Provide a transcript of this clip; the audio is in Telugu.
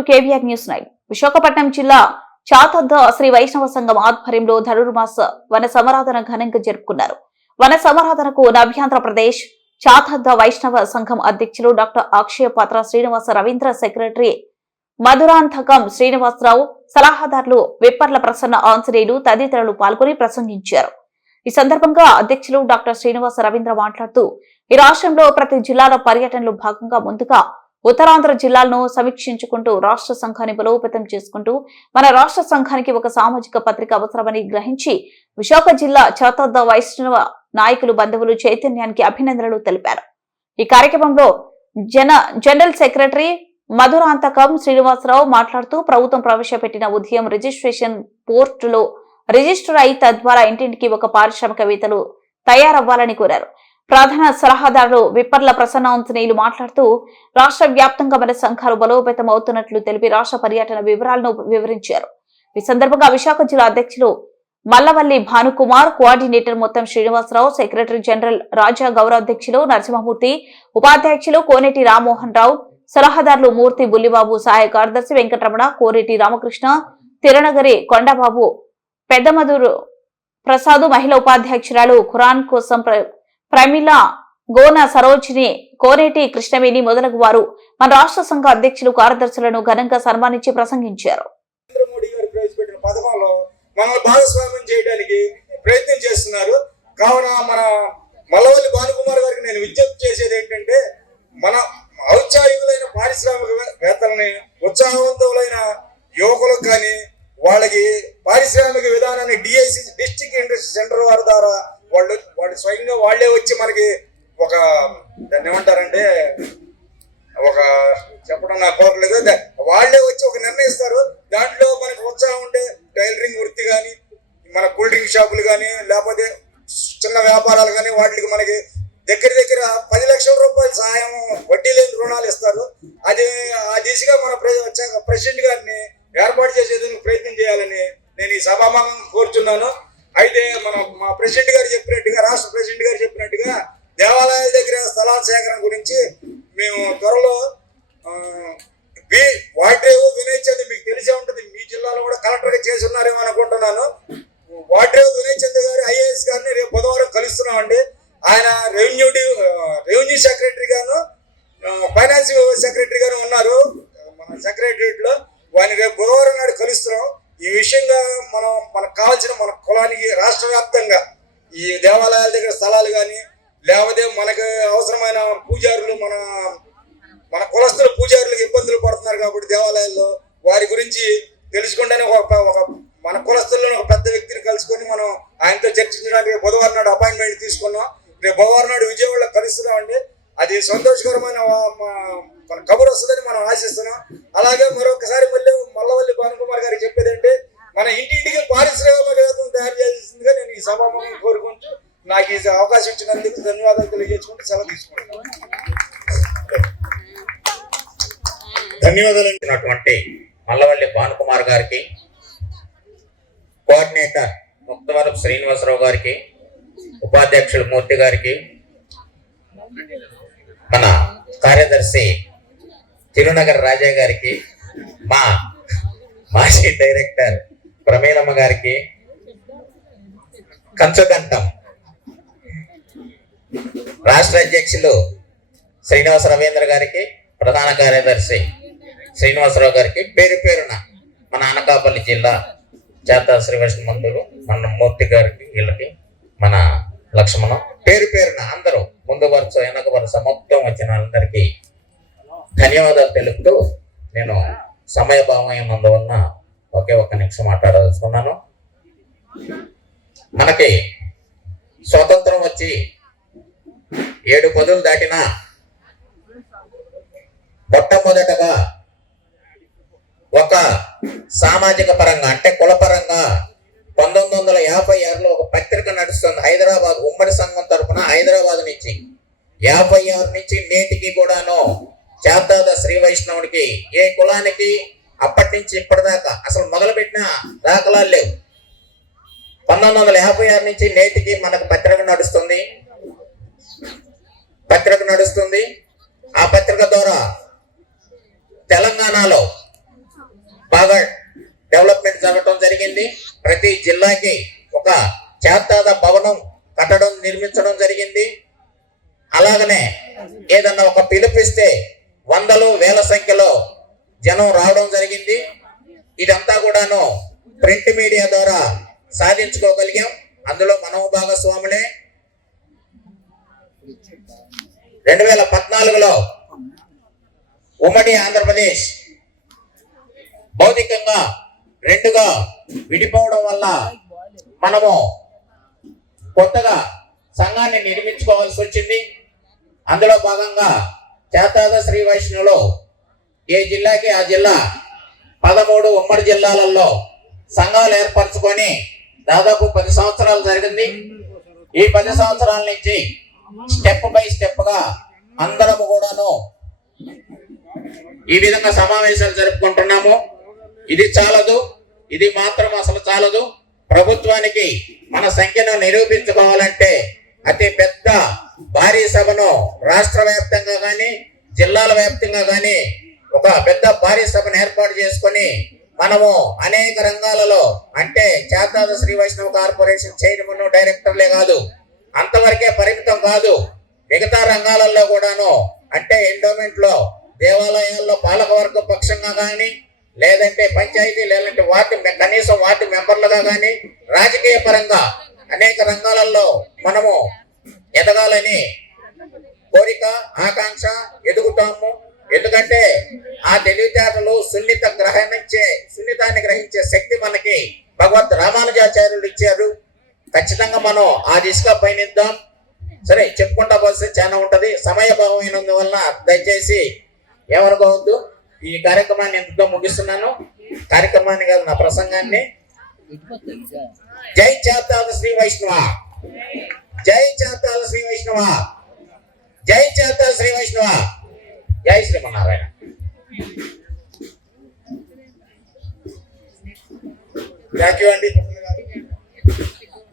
To KVR news 9. విశాఖపట్నం జిల్లా చాతద్ద శ్రీ వైష్ణవ సంఘం ఆధ్వర్యంలో ధనుర్మాస వన సమారాధన ఘనంగా జరుపుకున్నారు. వన సమారాధనకు నవ్యాంధ్రప్రదేశ్ చాతద్ద వైష్ణవ సంఘం అధ్యక్షులు డాక్టర్ అక్షయపాత్ర శ్రీనివాస రవీంద్ర, సెక్రటరీ మధురాంతకం శ్రీనివాసరావు, సలహాదారులు విప్పర్ల ప్రసన్న ఆంజనేయులు తదితరులు పాల్గొని ప్రసంగించారు. ఈ సందర్భంగా అధ్యక్షులు డాక్టర్ శ్రీనివాస రవీంద్ర మాట్లాడుతూ, ఈ రాష్ట్రంలో ప్రతి జిల్లాల పర్యటనలో భాగంగా ముందుగా ఉత్తరాంధ్ర జిల్లాలను సమీక్షించుకుంటూ రాష్ట్ర సంఘాన్ని బలోపేతం చేసుకుంటూ మన రాష్ట్ర సంఘానికి ఒక సామాజిక పత్రిక అవసరమని గ్రహించి విశాఖ జిల్లా చాతద్ద వైష్ణవ నాయకులు బంధువులు చైతన్యానికి అభినందనలు తెలిపారు. ఈ కార్యక్రమంలో జనరల్ సెక్రటరీ మధురాంతకం శ్రీనివాసరావు మాట్లాడుతూ, ప్రభుత్వం ప్రవేశపెట్టిన ఉదయం రిజిస్ట్రేషన్ పోర్టులో రిజిస్టర్ అయి తద్వారా ఇంటింటికి ఒక పారిశ్రామికవేత్తలు తయారవ్వాలని కోరారు. ప్రధాన సలహాదారులు విప్పర్ల ప్రసన్నాంజనేయులు మాట్లాడుతూ, రాష్ట్ర వ్యాప్తంగా మన సంఘాలు బలోపేతం అవుతున్నట్లు తెలిపి రాష్ట్ర పర్యటన వివరాలను వివరించారు. ఈ సందర్భంగా విశాఖ జిల్లా అధ్యక్షులు మల్లవల్లి భానుకుమార్, కోఆర్డినేటర్ మొత్తం శ్రీనివాసరావు, సెక్రటరీ జనరల్ రాజా, గౌరవాధ్యక్షులు నరసింహమూర్తి, ఉపాధ్యక్షులు కోనేటి రామ్మోహన్ రావు, సలహాదారులు మూర్తి బుల్లిబాబు, సహాయ కార్యదర్శి వెంకటరమణ, కోనేటి రామకృష్ణ, తిరణగరి కొండబాబు, పెద్దమధురు ప్రసాద్, మహిళా ఉపాధ్యక్షురాలు ఖురాన్ కోసం ప్రమిళ, గోన సరోజిని, కోనేటి కృష్ణవేణి మొదలగు వారు మన రాష్ట్ర సంఘ అధ్యక్షులు, కార్యదర్శులను ఘనంగా సన్మానించి ప్రసంగించారు. భాగస్వామ్యం చేయడానికి ప్రయత్నం చేస్తున్నారు. కావున మన మల్లవల్లి భానుకుమార్ గారికి నేను విజ్ఞప్తి చేసేది ఏంటంటే, మన ఔత్సాహికులైన పారిశ్రామికవేత్తలని, ఉత్సాహవంతులైన యువకులకు కానీ వాళ్ళకి పారిశ్రామిక విధానాన్ని డిఐసి డిస్ట్రిక్ట్ ఇండస్ట్రీ సెంటర్ వారి ద్వారా వాళ్ళు స్వయంగా వాళ్లే వచ్చి మనకి ఒక దాన్ని ఏమంటారంటే ఒక చెప్పడం నాకు కోరలేదు, వాళ్లే వచ్చి ఒక నిర్ణయిస్తారు. దాంట్లో మనకి ఉత్సాహం ఉంటే టైలరింగ్ వృత్తి కానీ, మన కూల్ డ్రింక్ షాపులు కానీ, లేకపోతే చిన్న వ్యాపారాలు కానీ వాటికి మనకి దగ్గర 10 లక్షల రూపాయల సహాయం, వడ్డీ లేని రుణాలు ఇస్తారు. అది ఆ దిశగా మన ప్రెసిడెంట్ గారిని ఏర్పాటు చేసేందుకు ప్రయత్నం చేయాలని నేను ఈ సభాముఖం కోరుతున్నాను. అయితే మా ప్రెసిడెంట్ గారు చెప్పినట్టుగా, రాష్ట్ర ప్రెసిడెంట్ గారు చెప్పినట్టుగా దేవాలయాల దగ్గర స్థలాల సేకరణ గురించి మేము త్వరలో వాడ్రేవు వినయ్ చంద్, మీకు తెలిసే ఉంటుంది, మీ జిల్లాలో కూడా కలెక్టర్ గా చేసి ఉన్నారేమో అనుకుంటున్నాను. వాడ్రేవు వినయ్ చంద్ గారు ఐఏఎస్ గారిని రేపు బుధవారం కలుస్తున్నామండి. ఆయన రెవెన్యూ సెక్రటరీ గాను, ఫైనాన్స్ సెక్రటరీ గాను ఉన్నారు మన సెక్రటరియట్ లో. వారిని రేపు బుధవారం నాడు కలుస్తున్నాం. ఈ విషయంగా మనకు కావాల్సిన మన కులానికి రాష్ట్ర వ్యాప్తంగా ఈ దేవాలయాల దగ్గర స్థలాలు కానీ, లేకపోతే మనకు అవసరమైన పూజారులు, మన కులస్తుల పూజారులకు ఇబ్బందులు పడుతున్నారు కాబట్టి దేవాలయాల్లో, వారి గురించి తెలుసుకుంటానే ఒక మన కులస్తుల్లో ఒక పెద్ద వ్యక్తిని కలుసుకొని మనం ఆయనతో చర్చించడానికి బుధవారం నాడు అపాయింట్మెంట్ తీసుకున్నాం. రేపు బుధవారం నాడు విజయవాడలో కలుస్తున్నామండి. అది సంతోషకరమైన మన కబురు వస్తుందని మనం ఆశిస్తున్నాం. అలాగే మరొకసారి మల్లవల్లి భానుకుమార్ గారికి చెప్పేదంటే, మన ఇంటింటికి పారిశ్రామికవేత్తలను తయారు చేయాల్సిందిగా నేను ఈ సభాముఖం కోరుకుంటూ నాకు ఈ అవకాశం ఇచ్చినందుకు ధన్యవాదాలు తెలియజేసుకుంటూ సెలవు తీసుకుంటాను. ధన్యవాదాలు. మల్లవల్లి భానుకుమార్ గారికి, కోఆర్డినేటర్ ముక్తవరపు శ్రీనివాసరావు గారికి, ఉపాధ్యక్షులు మూర్తి గారికి, మన కార్యదర్శి తిరునగర్ రాజా గారికి, మా మాజీ డైరెక్టర్ ప్రమీలమ్మ గారికి, కంచుగంటం రాష్ట్ర అధ్యక్షులు శ్రీనివాస రవీంద్ర గారికి, ప్రధాన కార్యదర్శి శ్రీనివాసరావు గారికి, పేరు పేరున మన అనకాపల్లి జిల్లా చేత శ్రీ వైష్ణవ మందులు మన మూర్తి గారికి, వీళ్ళకి, మన లక్ష్మణం, పేరు పేరున అందరూ ముందు వరుస వెనక వరుస మొత్తం వచ్చిన అందరికీ ధన్యవాదాలు తెలుపుతూ, నేను సమయభావమైనందువలన ఒకే ఒక్క నిమిషం మాట్లాడాల్సుకున్నాను. మనకి స్వాతంత్రం వచ్చి 7 పదులు దాటినా మొట్టమొదటగా ఒక సామాజిక పరంగా అంటే కులపరంగా 1956లో ఒక పత్రిక నడుస్తుంది హైదరాబాద్ ఉమ్మడి సంఘం తరఫున. హైదరాబాద్ నుంచి 56 నుంచి నేటికి కూడాను చాతద్ద శ్రీ వైష్ణవుడికి ఏ కులానికి అప్పటి నుంచి ఇప్పటిదాకా అసలు మొదలుపెట్టిన దాఖలాలు లేవు. 1956 నుంచి నేటికి మనకు పత్రిక నడుస్తుంది. ఆ పత్రిక ద్వారా తెలంగాణలో బాగా డెవలప్మెంట్ జరగటం జరిగింది. ప్రతి జిల్లాకి ఒక చేతాద భవనం కట్టడం నిర్మించడం జరిగింది. అలాగనే ఏదన్నా ఒక పిలుపిస్తే వందలు వేల సంఖ్యలో జనం రావడం జరిగింది. ఇదంతా కూడాను ప్రింట్ మీడియా ద్వారా సాధించుకోగలిగాం. అందులో మనం భాగస్వాములే. 2014లో ఉమ్మడి ఆంధ్రప్రదేశ్ భౌతికంగా రెండుగా విడిపోవడం వల్ల మనము కొత్తగా సంఘాన్ని నిర్మించుకోవాల్సి వచ్చింది. అందులో భాగంగా చేతాద శ్రీ వైష్ణవులో ఏ జిల్లాకి ఆ జిల్లా 13 ఉమ్మడి జిల్లాలలో సంఘాలు ఏర్పరచుకొని దాదాపు 10 సంవత్సరాలు జరిగింది. ఈ 10 సంవత్సరాల నుంచి స్టెప్ బై స్టెప్ గా అందరము కూడాను ఈ విధంగా సమావేశాలు జరుపుకుంటున్నాము. ఇది చాలదు, ఇది మాత్రం అసలు చాలదు. ప్రభుత్వానికి మన సంఖ్యను నిరూపించుకోవాలంటే అతి పెద్ద భారీ సభను రాష్ట్ర వ్యాప్తంగా కానీ జిల్లాల వ్యాప్తంగా కానీ ఒక పెద్ద భారీ సభను ఏర్పాటు చేసుకొని మనము అనేక రంగాలలో అంటే చేతాద శ్రీ వైష్ణవ కార్పొరేషన్ చైర్మన్ డైరెక్టర్లే కాదు, అంతవరకే పరిమితం కాదు. మిగతా రంగాలలో కూడాను అంటే ఎండోమెంట్ లో దేవాలయాల్లో పాలకవర్గ పక్షంగా కానీ లేదంటే పంచాయతీ లేదంటే కనీసం వార్డు మెంబర్లుగా కానీ రాజకీయ పరంగా అనేక రంగాలలో మనము ఎదగాలని కోరిక ఆకాంక్ష ఎదుగుతాము. ఎందుకంటే ఆ తెలివితేటలు సున్నితాన్ని గ్రహించే శక్తి మనకి భగవద్ రామానుజాచార్యులు ఇచ్చారు. ఖచ్చితంగా మనం ఆ దిశగా పయనిద్దాం. సరే, చెప్పుకుంటా పోతే చాలా ఉంటది. సమయభావం అయినందువలన దయచేసి ఏమనుకోవద్దు. ఈ కార్యక్రమాన్ని ఎంతో ముగిస్తున్నాను. కార్యక్రమాన్ని కాదు, నా ప్రసంగాన్ని. జై చేతాద శ్రీ వైష్ణవ, జై చేతాద శ్రీ వైష్ణవ, జై చేతాద శ్రీ వైష్ణవ, జై శ్రీమన్నారాయణ. థ్యాంక్ యూ అండి.